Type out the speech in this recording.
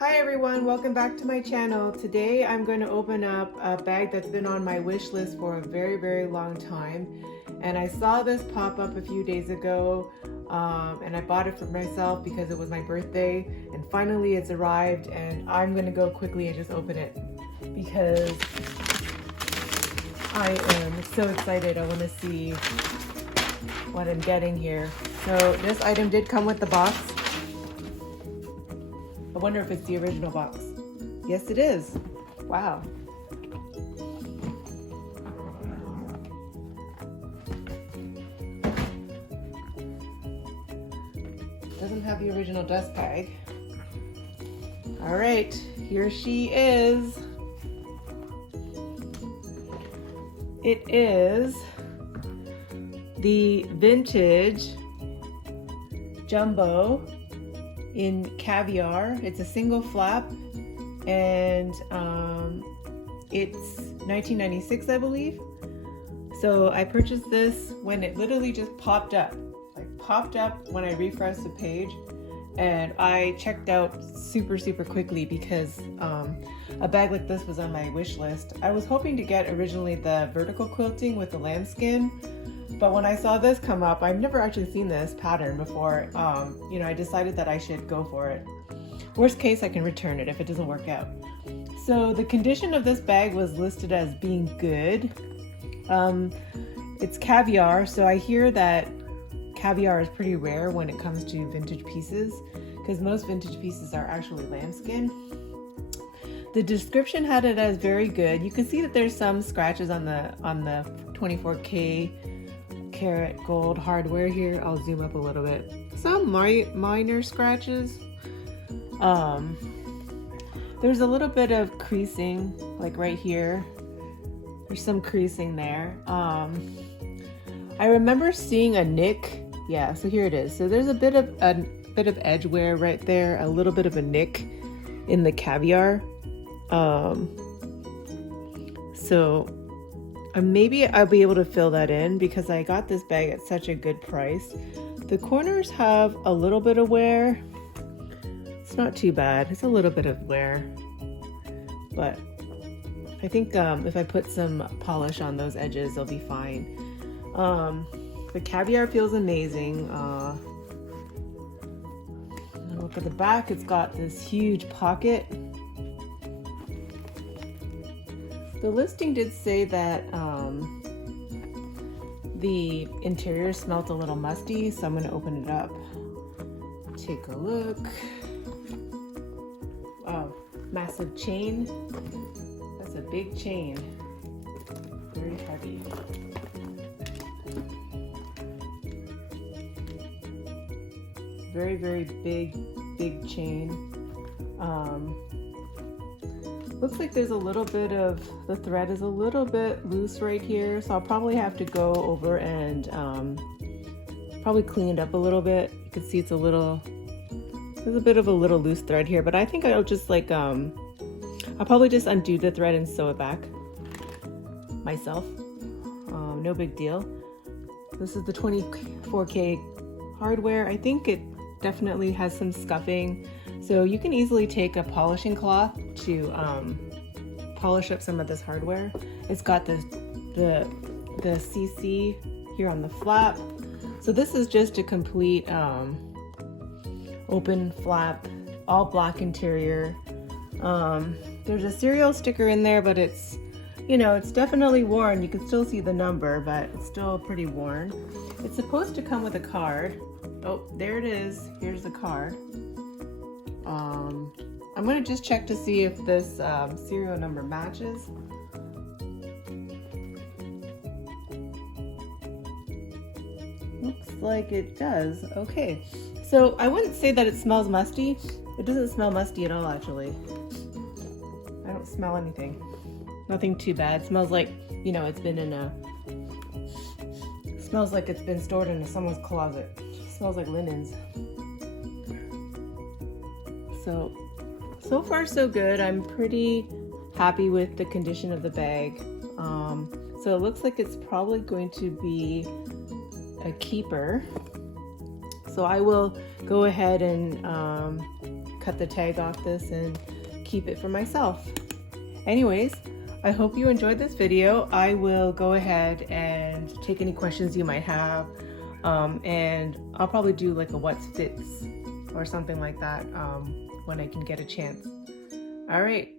Hi everyone, welcome back to my channel. Today I'm going to open up a bag that's been on my wish list for a very long time, and I saw this pop up a few days ago and I bought it for myself because it was my birthday, and finally it's arrived, and I'm going to go quickly and just open it because I am so excited. I want to see what I'm getting here. So this item did come with the box. I wonder if it's the original box. Yes, it is. Wow. Doesn't have the original dust bag. All right, here she is. It is the vintage jumbo in caviar. It's a single flap, and it's 1996, I believe. So I purchased this when it literally just popped up, when I refreshed the page, and I checked out super quickly because a bag like this was on my wish list. I was hoping to get originally the vertical quilting with the lambskin, but when I saw this come up, I've never actually seen this pattern before. I decided that I should go for it. Worst case, I can return it if it doesn't work out. So the condition of this bag was listed as being good. It's caviar, so I hear that caviar is pretty rare when it comes to vintage pieces, because most vintage pieces are actually lambskin. The description had it as very good. You can see that there's some scratches on the 24K karat gold hardware here. I'll zoom up a little bit. Some minor scratches. There's a little bit of creasing, like right here. There's some creasing there. I remember seeing a nick. Yeah, so here it is. So there's a bit of edge wear right there, a little bit of a nick in the caviar. So maybe I'll be able to fill that in because I got this bag at such a good price. The corners have a little bit of wear. It's not too bad. It's a little bit of wear, but I think if I put some polish on those edges, they'll be fine. The caviar feels amazing. Look at the back. It's got this huge pocket. The listing did say that the interior smelled a little musty, so I'm going to open it up. Take a look. Oh, massive chain. That's a big chain. Very heavy. Very big chain. Looks like there's a little bit of, the thread is a little bit loose right here, so I'll probably have to go over and probably clean it up a little bit. You can see there's a bit of a little loose thread here, but I think I'll just I'll probably just undo the thread and sew it back myself. No big deal. This is the 24K hardware. I think it definitely has some scuffing, so you can easily take a polishing cloth to polish up some of this hardware. It's got the CC here on the flap. So this is just a complete open flap, all black interior. There's a serial sticker in there, but it's definitely worn. You can still see the number, but it's still pretty worn. It's supposed to come with a card. Oh, there it is. Here's the card. I'm going to just check to see if this serial number matches. Looks like it does. Okay. So I wouldn't say that it smells musty. It doesn't smell musty at all, actually. I don't smell anything. Nothing too bad. It smells like, it's been smells like it's been stored in someone's closet. It smells like linens. So far so good. I'm pretty happy with the condition of the bag. So it looks like it's probably going to be a keeper. So I will go ahead and cut the tag off this and keep it for myself. Anyways, I hope you enjoyed this video. I will go ahead and take any questions you might have, and I'll probably do like a what's fits or something like that when I can get a chance. All right,